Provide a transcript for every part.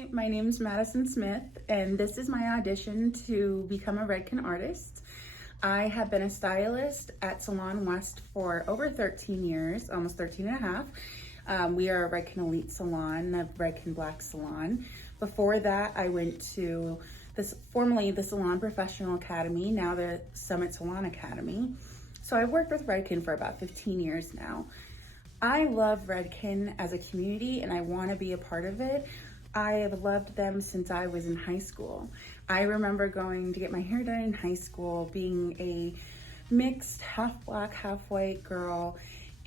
Hi, my name's Madison Smith, and this is my audition to become a Redken artist. I have been a stylist at Salon West for over 13 years, almost 13 and a half. We are a Redken Elite Salon, a Redken Black Salon. Before that, I went to formerly the Salon Professional Academy, now the Summit Salon Academy. So I've worked with Redken for about 15 years now. I love Redken as a community and I want to be a part of it. I have loved them since I was in high school. I remember going to get my hair done in high school, being a mixed half black, half white girl,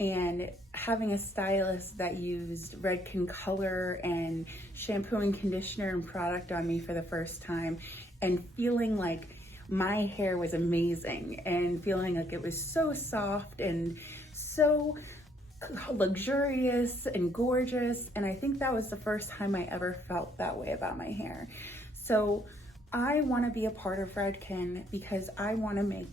and having a stylist that used Redken color and shampoo and conditioner and product on me for the first time, and feeling like my hair was amazing and feeling like it was so soft and so luxurious and gorgeous. And I think that was the first time I ever felt that way about my hair. So I want to be a part of Redken because I want to make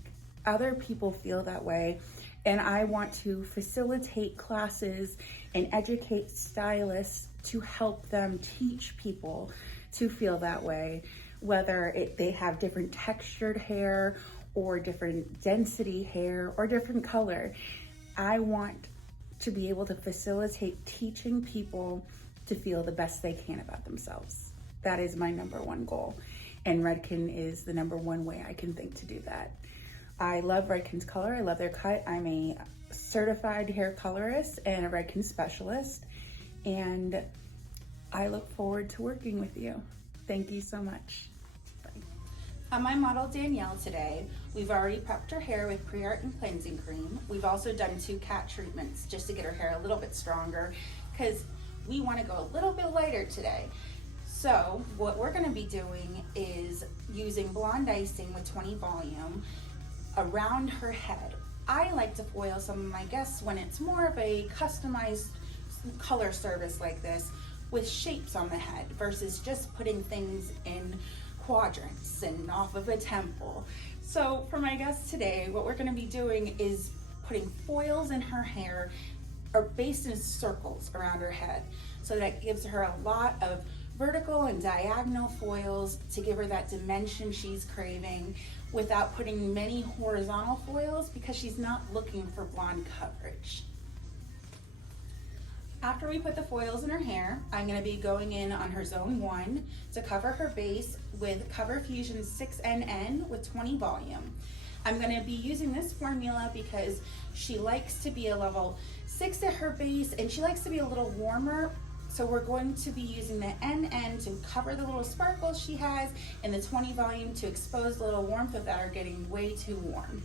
other people feel that way, and I want to facilitate classes and educate stylists to help them teach people to feel that way, whether they have different textured hair or different density hair or different color. I want to be able to facilitate teaching people to feel the best they can about themselves. That is my #1 goal. And Redken is the #1 way I can think to do that. I love Redken's color, I love their cut. I'm a certified hair colorist and a Redken specialist. And I look forward to working with you. Thank you so much. Bye. I'm my model Danielle today. We've already prepped her hair with pre-art and cleansing cream. We've also done 2 cat treatments just to get her hair a little bit stronger because we want to go a little bit lighter today. So what we're going to be doing is using blonde icing with 20 volume around her head. I like to foil some of my guests when it's more of a customized color service like this with shapes on the head versus just putting things in quadrants and off of a temple. So for my guests today, what we're going to be doing is putting foils in her hair or based in circles around her head. So that gives her a lot of vertical and diagonal foils to give her that dimension she's craving without putting many horizontal foils because she's not looking for blonde coverage. After we put the foils in her hair, I'm going to be going in on her zone 1 to cover her base with Cover Fusion 6NN with 20 volume. I'm going to be using this formula because she likes to be a level 6 at her base and she likes to be a little warmer. So we're going to be using the NN to cover the little sparkles she has and the 20 volume to expose the little warmth of that are getting way too warm.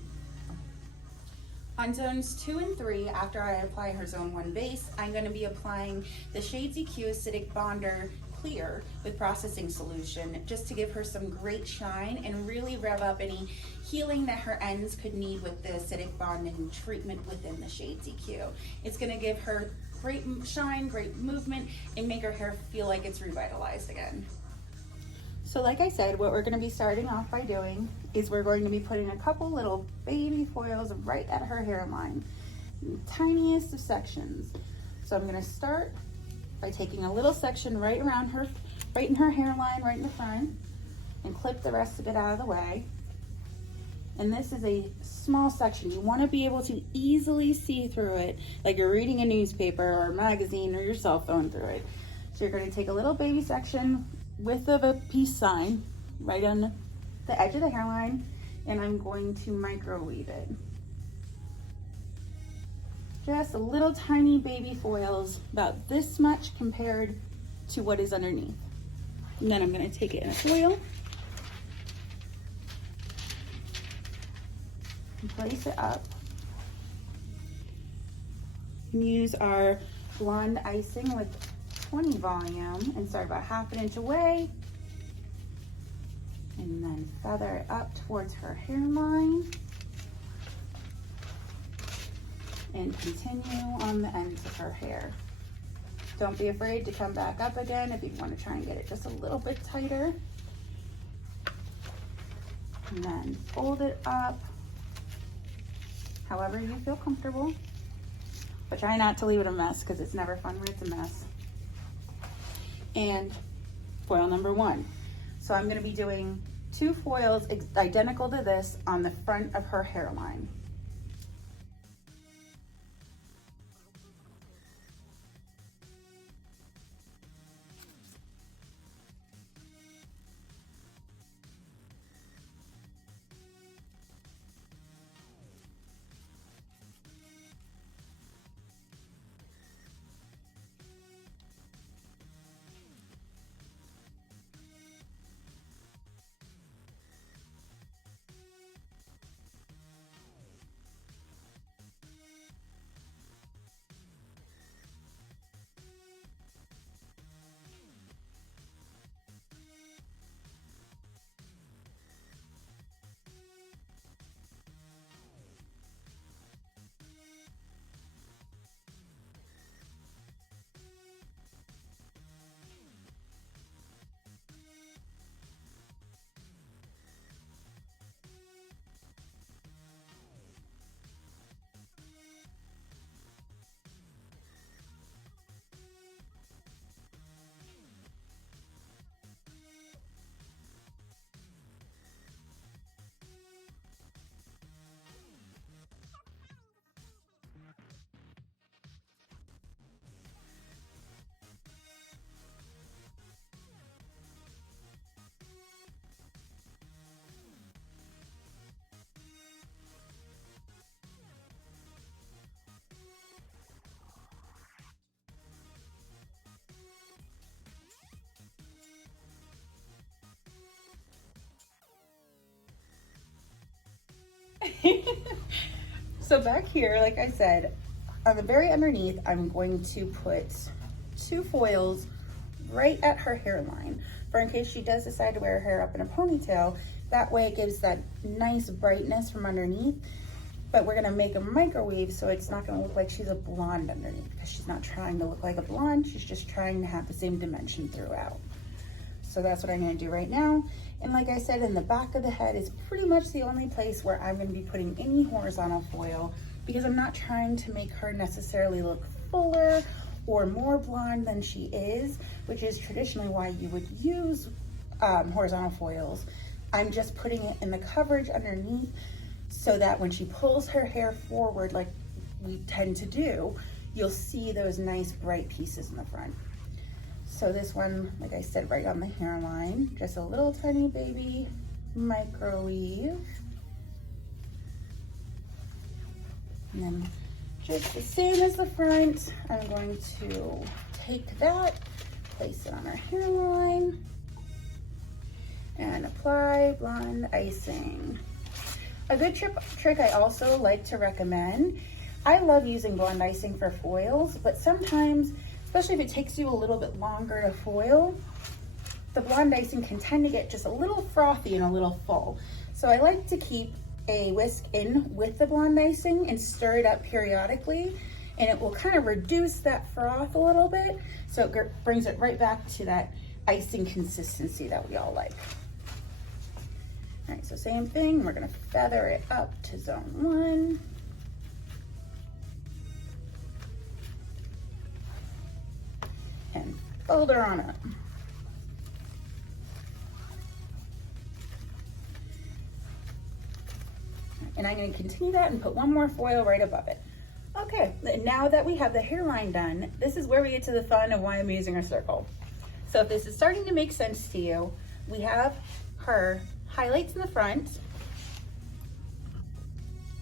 On zones 2 and 3, after I apply her zone 1 base, I'm going to be applying the Shades EQ Acidic Bonder Clear with processing solution just to give her some great shine and really rev up any healing that her ends could need with the acidic bonding treatment within the Shades EQ. It's going to give her great shine, great movement, and make her hair feel like it's revitalized again. So like I said, what we're going to be starting off by doing is we're going to be putting a couple little baby foils right at her hairline, tiniest of sections. So I'm going to start by taking a little section right around her, right in her hairline, right in the front, and clip the rest of it out of the way. And this is a small section. You want to be able to easily see through it like you're reading a newspaper or a magazine or your cell phone through it. So you're going to take a little baby section width of a peace sign right on the edge of the hairline, and I'm going to microwave it. Just a little tiny baby foils, about this much compared to what is underneath. And then I'm going to take it in a foil and place it up. And use our blonde icing with 20 volume and start about ½ an inch away, and then feather it up towards her hairline and continue on the ends of her hair. Don't be afraid to come back up again if you want to try and get it just a little bit tighter. And then fold it up however you feel comfortable, but try not to leave it a mess because it's never fun when it's a mess. And foil number 1. So I'm going to be doing 2 foils identical to this on the front of her hairline. So back here, like I said, on the very underneath, I'm going to put 2 foils right at her hairline for in case she does decide to wear her hair up in a ponytail. That way it gives that nice brightness from underneath, but we're gonna make a microwave so it's not gonna look like she's a blonde underneath, because she's not trying to look like a blonde, she's just trying to have the same dimension throughout. So that's what I'm gonna do right now. And like I said, in the back of the head is pretty much the only place where I'm gonna be putting any horizontal foil, because I'm not trying to make her necessarily look fuller or more blonde than she is, which is traditionally why you would use horizontal foils. I'm just putting it in the coverage underneath so that when she pulls her hair forward, like we tend to do, you'll see those nice bright pieces in the front. So this one, like I said, right on the hairline, just a little tiny baby microwave. And then just the same as the front, I'm going to take that, place it on our hairline, and apply blonde icing. A good trick I also like to recommend, I love using blonde icing for foils, but sometimes, especially if it takes you a little bit longer to foil, the blonde icing can tend to get just a little frothy and a little full. So I like to keep a whisk in with the blonde icing and stir it up periodically, and it will kind of reduce that froth a little bit, so it brings it right back to that icing consistency that we all like. All right, so same thing, we're gonna feather it up to zone 1. And fold her on up. And I'm going to continue that and put one more foil right above it. Okay, now that we have the hairline done, this is where we get to the fun of why I'm using a circle. So if this is starting to make sense to you, we have her highlights in the front.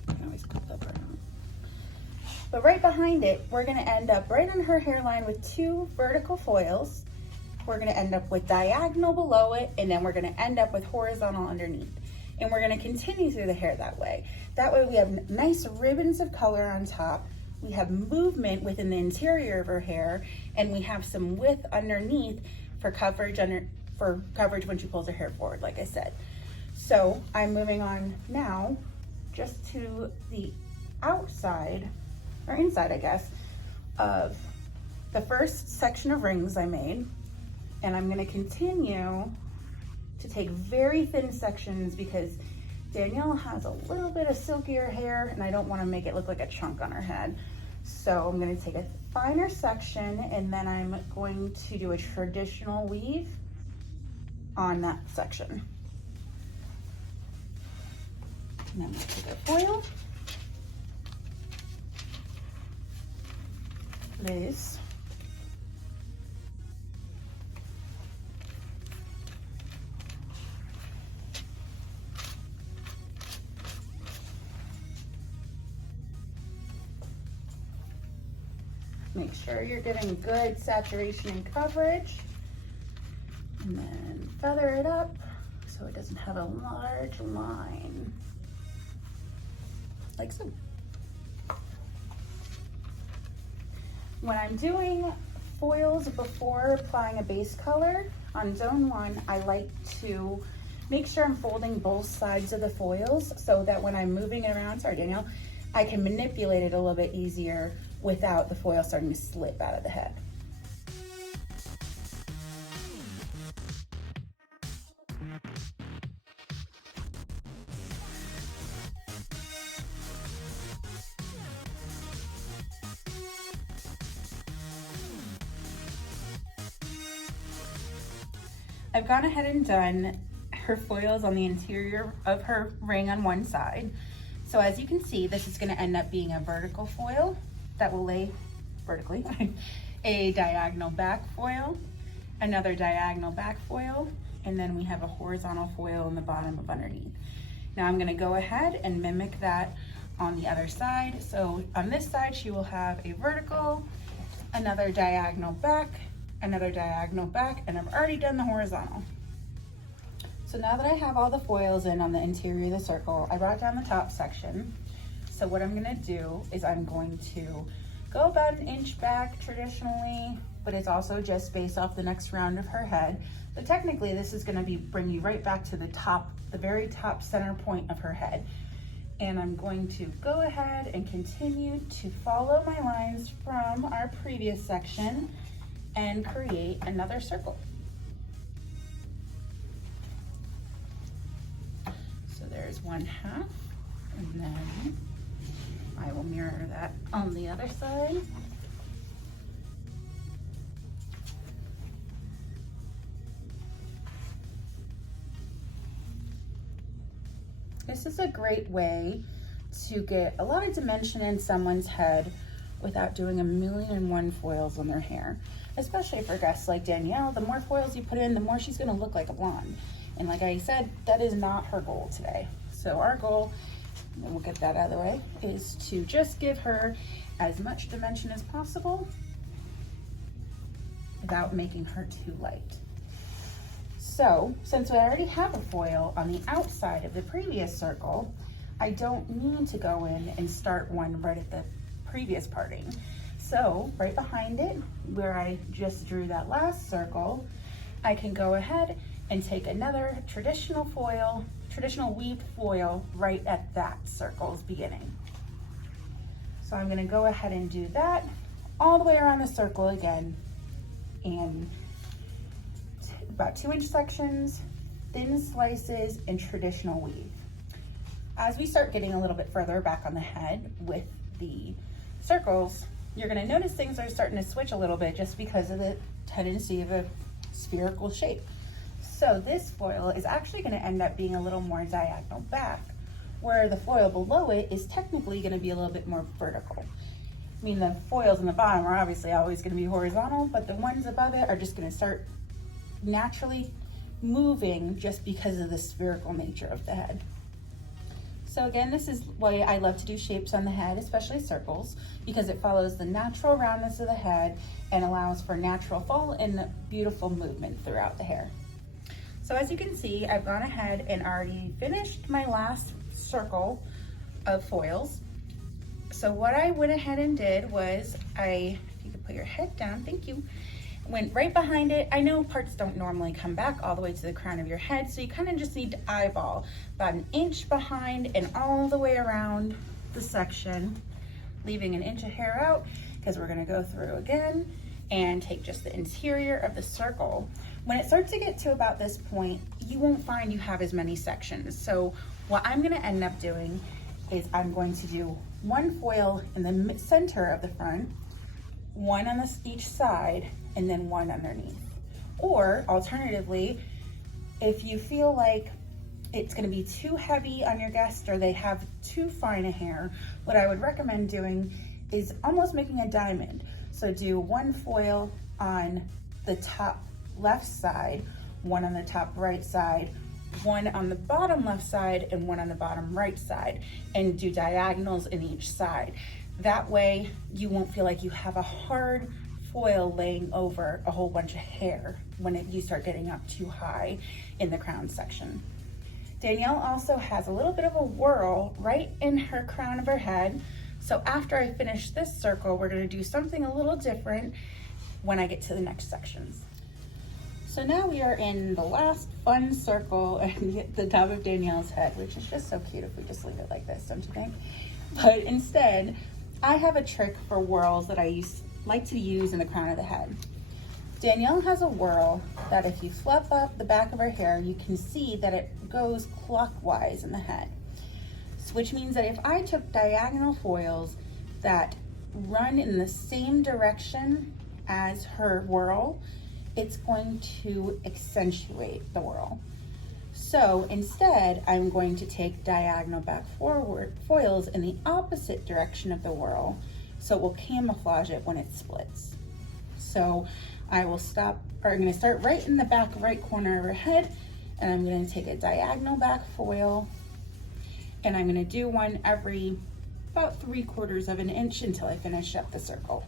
I can always cut that part out. But right behind it, we're going to end up right on her hairline with 2 vertical foils. We're going to end up with diagonal below it, and then we're going to end up with horizontal underneath. And we're gonna continue through the hair that way. That way we have nice ribbons of color on top, we have movement within the interior of her hair, and we have some width underneath for coverage when she pulls her hair forward, like I said. So I'm moving on now just to the outside, or inside I guess, of the first section of rings I made. And I'm gonna continue to take very thin sections because Danielle has a little bit of silkier hair and I don't want to make it look like a chunk on her head. So I'm going to take a finer section and then I'm going to do a traditional weave on that section. And then we'll take our foil, place, make sure you're getting good saturation and coverage, and then feather it up so it doesn't have a large line, like so. When I'm doing foils before applying a base color on zone 1, I like to make sure I'm folding both sides of the foils so that when I'm moving it around, sorry Danielle, I can manipulate it a little bit easier without the foil starting to slip out of the head. I've gone ahead and done her foils on the interior of her ring on one side. So as you can see, this is going to end up being a vertical foil that will lay vertically, a diagonal back foil, another diagonal back foil, and then we have a horizontal foil in the bottom of underneath. Now I'm going to go ahead and mimic that on the other side. So on this side, she will have a vertical, another diagonal back, another diagonal back, and I've already done the horizontal. So now that I have all the foils in on the interior of the circle, I brought down the top section. So what I'm gonna do is I'm going to go about an inch back traditionally, but it's also just based off the next round of her head. So technically this is gonna bring you right back to the top, the very top center point of her head. And I'm going to go ahead and continue to follow my lines from our previous section and create another circle. So there's one half, and then I will mirror that on the other side. This is a great way to get a lot of dimension in someone's head without doing a million and one foils on their hair. Especially for guests like Danielle, the more foils you put in, the more she's gonna look like a blonde. And like I said, that is not her goal today. So our goal, and we'll get that out of the way, is to just give her as much dimension as possible without making her too light. So since I already have a foil on the outside of the previous circle, I don't need to go in and start one right at the previous parting. So right behind it, where I just drew that last circle, I can go ahead and take another traditional foil, traditional weaved foil right at that circle's beginning. So I'm gonna go ahead and do that all the way around the circle again in about 2-inch sections, thin slices, and traditional weave. As we start getting a little bit further back on the head with the circles, you're gonna notice things are starting to switch a little bit just because of the tendency of a spherical shape. So this foil is actually gonna end up being a little more diagonal back, where the foil below it is technically gonna be a little bit more vertical. I mean, the foils on the bottom are obviously always gonna be horizontal, but the ones above it are just gonna start naturally moving just because of the spherical nature of the head. So again, this is why I love to do shapes on the head, especially circles, because it follows the natural roundness of the head and allows for natural fall and beautiful movement throughout the hair. So as you can see, I've gone ahead and already finished my last circle of foils. So what I went ahead and did was if you could put your head down, thank you, went right behind it. I know parts don't normally come back all the way to the crown of your head, so you kind of just need to eyeball about an inch behind and all the way around the section, leaving an inch of hair out because we're gonna go through again and take just the interior of the circle. When it starts to get to about this point, you won't find you have as many sections. So what I'm gonna end up doing is I'm going to do one foil in the center of the front, one on each side, and then one underneath. Or alternatively, If you feel like it's going to be too heavy on your guest or they have too fine a hair, what I would recommend doing is almost making a diamond. So do one foil on the top left side, one on the top right side, one on the bottom left side, and one on the bottom right side, and do diagonals in each side. That way you won't feel like you have a hard foil laying over a whole bunch of hair when you start getting up too high in the crown section. Danielle also has a little bit of a whirl right in her crown of her head. So after I finish this circle, we're gonna do something a little different when I get to the next sections. So now we are in the last fun circle at the top of Danielle's head, which is just so cute if we just leave it like this, don't you think? But instead, I have a trick for whirls that I like to use in the crown of the head. Danielle has a whirl that if you fluff up the back of her hair, you can see that it goes clockwise in the head. Which means that if I took diagonal foils that run in the same direction as her whirl, it's going to accentuate the whirl. So instead, I'm going to take diagonal back forward foils in the opposite direction of the whirl, so it will camouflage it when it splits. So I'm going to start right in the back right corner of her head, and I'm going to take a diagonal back foil, and I'm going to do one every about 3/4 of an inch until I finish up the circle.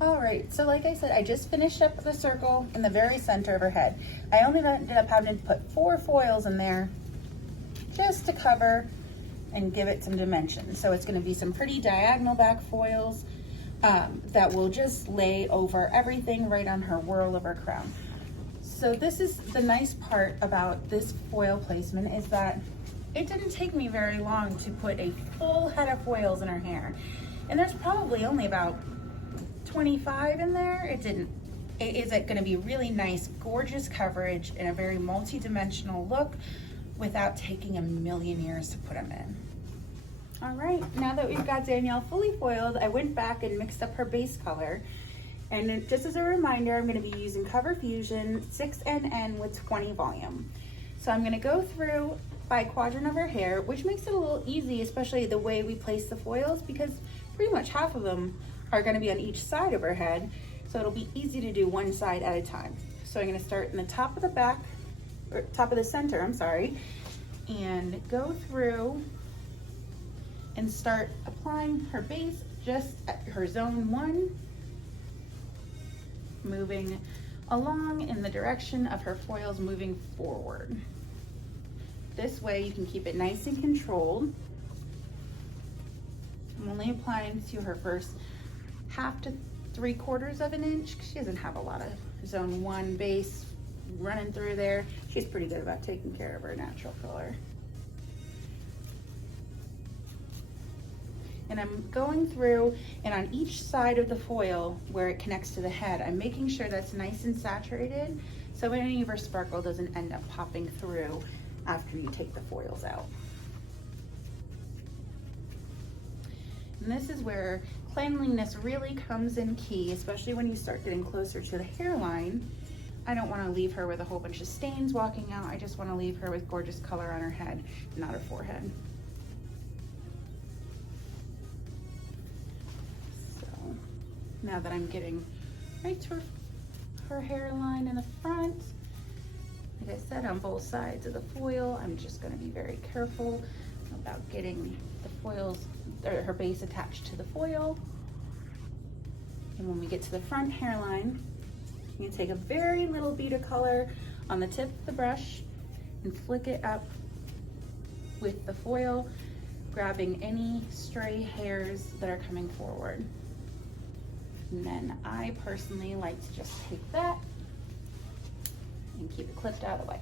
All right, so like I said, I just finished up the circle in the very center of her head. I only ended up having to put 4 foils in there just to cover and give it some dimension. So it's gonna be some pretty diagonal back foils that will just lay over everything right on her whirl of her crown. So this is the nice part about this foil placement, is that it didn't take me very long to put a full head of foils in her hair. And there's probably only about 25 in there. It is gonna be really nice, gorgeous coverage and a very multi-dimensional look without taking a million years to put them in. All right, now that we've got Danielle fully foiled, I went back and mixed up her base color. And just as a reminder, I'm gonna be using Cover Fusion 6NN with 20 volume. So I'm gonna go through by quadrant of her hair, which makes it a little easy, especially the way we place the foils, because pretty much half of them are gonna be on each side of her head, so it'll be easy to do one side at a time. So I'm gonna start in the top of the back, or top of the center, I'm sorry, and go through and start applying her base just at her zone 1, moving along in the direction of her foils moving forward. This way you can keep it nice and controlled. I'm only applying to her first 1/2 to 3/4 of an inch. She doesn't have a lot of zone 1 base running through there. She's pretty good about taking care of her natural color. And I'm going through, and on each side of the foil where it connects to the head, I'm making sure that's nice and saturated so any of her sparkle doesn't end up popping through after you take the foils out. And this is where cleanliness really comes in key, especially when you start getting closer to the hairline. I don't want to leave her with a whole bunch of stains walking out. I just want to leave her with gorgeous color on her head, not her forehead. Now that I'm getting right to her hairline in the front, like I said, on both sides of the foil, I'm just going to be very careful about getting the foils, or her base attached to the foil. And when we get to the front hairline, you can take a very little bead of color on the tip of the brush and flick it up with the foil, grabbing any stray hairs that are coming forward. And then I personally like to just take that and keep it clipped out of the way.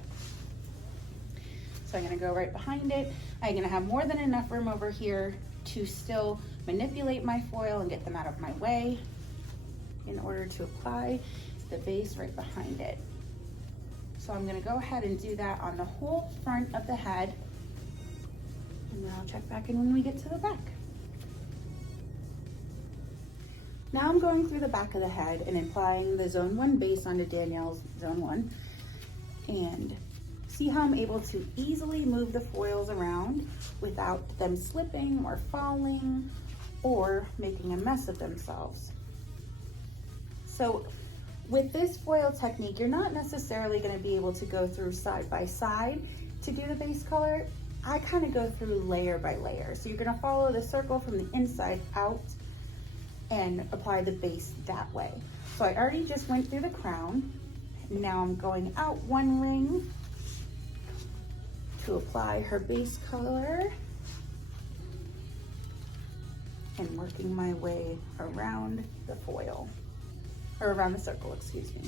So I'm gonna go right behind it. I'm gonna have more than enough room over here to still manipulate my foil and get them out of my way in order to apply the base right behind it. So I'm gonna go ahead and do that on the whole front of the head, and then I'll check back in when we get to the back. Now I'm going through the back of the head and applying the zone 1 base onto Danielle's zone 1. And see how I'm able to easily move the foils around without them slipping or falling or making a mess of themselves. So with this foil technique, you're not necessarily going to be able to go through side by side to do the base color. I kind of go through layer by layer. So you're going to follow the circle from the inside out and apply the base that way. So I already just went through the crown. Now I'm going out 1 ring to apply her base color and working my way around the foil, or around the circle, excuse me.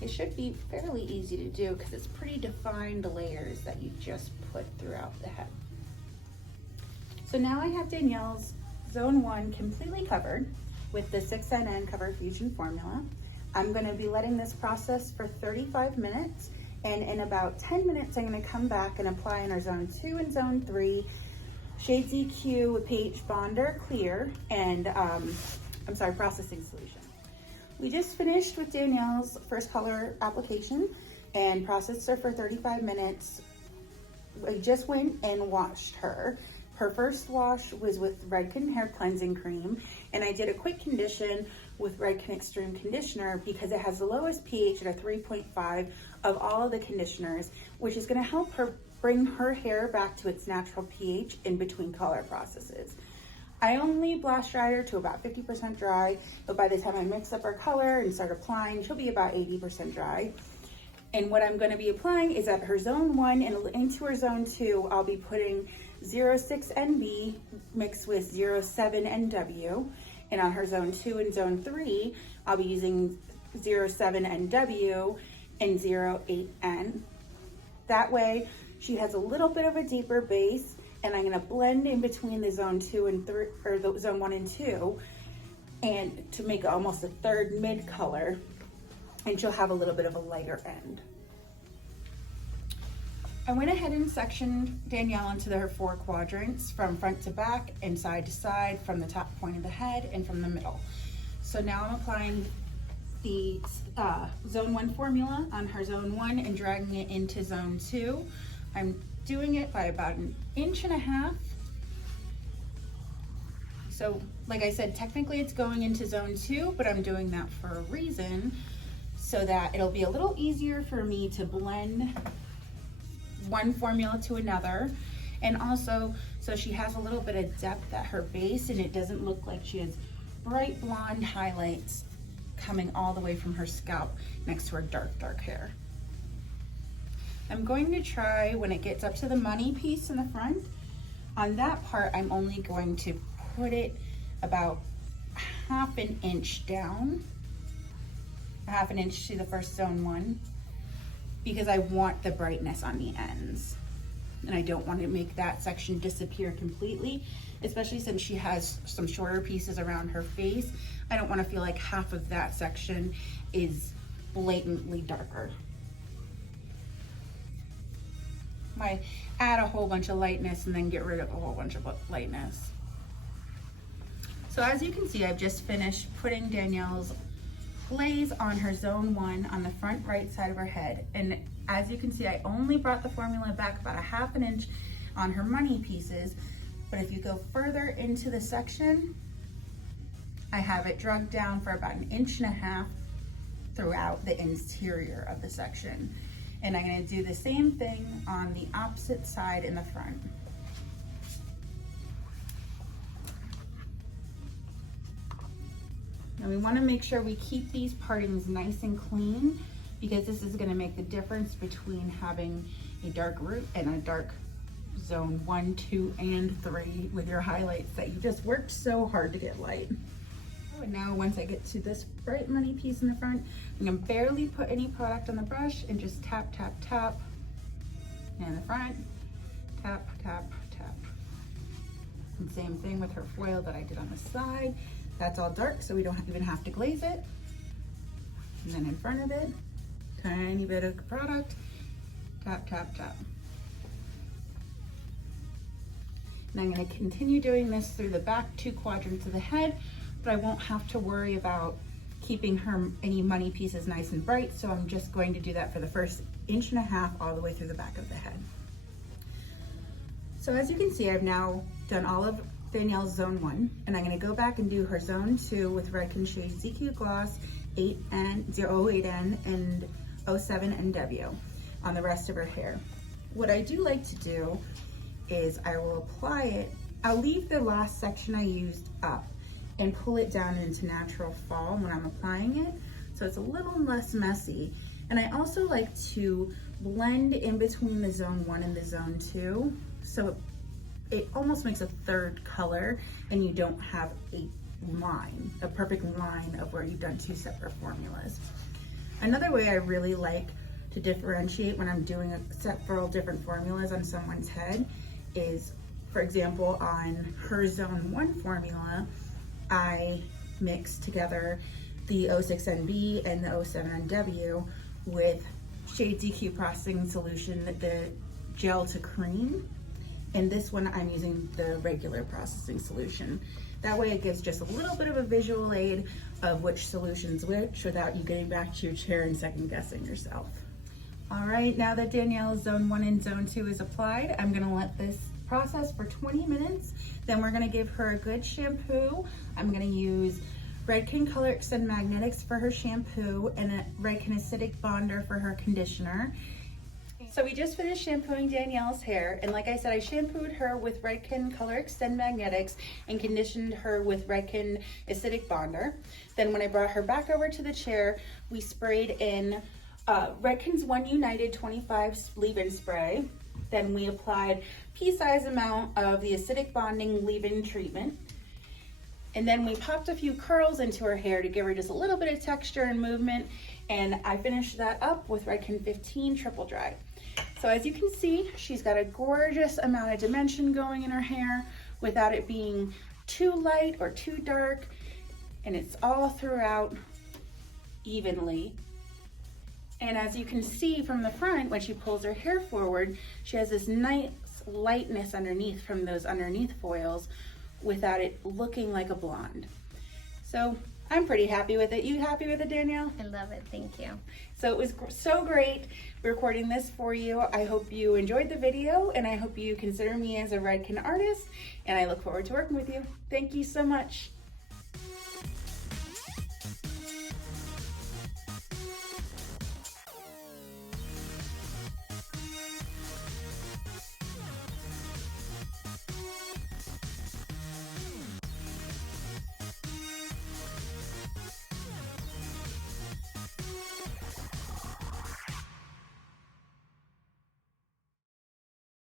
It should be fairly easy to do because it's pretty defined layers that you just put throughout the head. So now I have Danielle's zone 1 completely covered with the 6NN Cover Fusion formula. I'm going to be letting this process for 35 minutes, and in about 10 minutes I'm going to come back and apply in our zone 2 and zone 3 Shades EQ with pH Bonder Clear and processing solution. We just finished with Danielle's first color application and processed her for 35 minutes. I just went and washed her. Her first wash was with Redken Hair Cleansing Cream, and I did a quick condition with Redken Extreme Conditioner because it has the lowest pH at a 3.5 of all of the conditioners, which is going to help her bring her hair back to its natural pH in between color processes. I only blast dried her to about 50% dry, but by the time I mix up her color and start applying, she'll be about 80% dry. And what I'm going to be applying is at her zone 1 and into her zone 2, I'll be putting 06 NB mixed with 07 NW. And on her zone 2 and zone 3, I'll be using 07 NW and 08 N. That way, she has a little bit of a deeper base, and I'm going to blend in between the zone 2 and 3, or the zone 1 and 2, and to make almost a third mid color, and she'll have a little bit of a lighter end. I went ahead and sectioned Danielle into her 4 quadrants from front to back and side to side, from the top point of the head and from the middle. So now I'm applying the zone 1 formula on her zone 1 and dragging it into zone 2. I'm doing it by about 1.5 inches So like I said, technically it's going into zone 2, but I'm doing that for a reason, so that it'll be a little easier for me to blend one formula to another, and also so she has a little bit of depth at her base and it doesn't look like she has bright blonde highlights coming all the way from her scalp next to her dark hair. I'm going to try, when it gets up to the money piece in the front, on that part I'm only going to put it about half an inch down, a half an inch to the first zone 1, because I want the brightness on the ends. And I don't want to make that section disappear completely, especially since she has some shorter pieces around her face. I don't want to feel like half of that section is blatantly darker. Might add a whole bunch of lightness and then get rid of a whole bunch of lightness. So as you can see, I've just finished putting Danielle's glaze on her zone 1 on the front right side of her head. And as you can see, I only brought the formula back about a half an inch on her money pieces. But if you go further into the section, I have it drugged down for about 1.5 inches throughout the interior of the section. And I'm going to do the same thing on the opposite side in the front. Now we want to make sure we keep these partings nice and clean, because this is going to make the difference between having a dark root and a dark zone 1, 2, and 3 with your highlights that you just worked so hard to get light. Oh, and now once I get to this bright money piece in the front, I'm going to barely put any product on the brush and just tap, tap, tap. And in the front, tap, tap, tap. And same thing with her foil that I did on the side. That's all dark, so we don't even have to glaze it. And then in front of it, tiny bit of product, tap, tap, tap. And I'm going to continue doing this through the back 2 quadrants of the head, but I won't have to worry about keeping any money pieces nice and bright, so I'm just going to do that for the first 1.5 inches all the way through the back of the head. So as you can see, I've now done all of Danielle's zone 1, and I'm going to go back and do her zone 2 with Redken shade ZQ Gloss 08N and 07NW on the rest of her hair. What I do like to do is I will apply it, I'll leave the last section I used up and pull it down into natural fall when I'm applying it, so it's a little less messy. And I also like to blend in between the zone 1 and the zone 2, so it almost makes a third color and you don't have a perfect line of where you've done 2 separate formulas. Another way I really like to differentiate when I'm doing several different formulas on someone's head is, for example, on her zone 1 formula, I mix together the 06NB and the 07NW with Shade DQ Processing Solution, the gel to cream. And this one I'm using the regular processing solution. That way it gives just a little bit of a visual aid of which solution's which without you getting back to your chair and second guessing yourself. All right, now that Danielle's zone 1 and zone 2 is applied, I'm gonna let this process for 20 minutes. Then we're gonna give her a good shampoo. I'm gonna use Redken Color Extend Magnetics for her shampoo and a Redken Acidic Bonder for her conditioner. So we just finished shampooing Danielle's hair, and like I said, I shampooed her with Redken Color Extend Magnetics and conditioned her with Redken Acidic Bonder. Then when I brought her back over to the chair, we sprayed in Redken's One United 25 leave-in spray. Then we applied pea-size amount of the acidic bonding leave-in treatment. And then we popped a few curls into her hair to give her just a little bit of texture and movement. And I finished that up with Redken 15 Triple Dry. So as you can see, she's got a gorgeous amount of dimension going in her hair without it being too light or too dark. And it's all throughout evenly. And as you can see from the front, when she pulls her hair forward, she has this nice lightness underneath from those underneath foils without it looking like a blonde. So I'm pretty happy with it. You happy with it, Danielle? I love it. Thank you. So it was so great recording this for you. I hope you enjoyed the video, and I hope you consider me as a Redken artist, and I look forward to working with you. Thank you so much.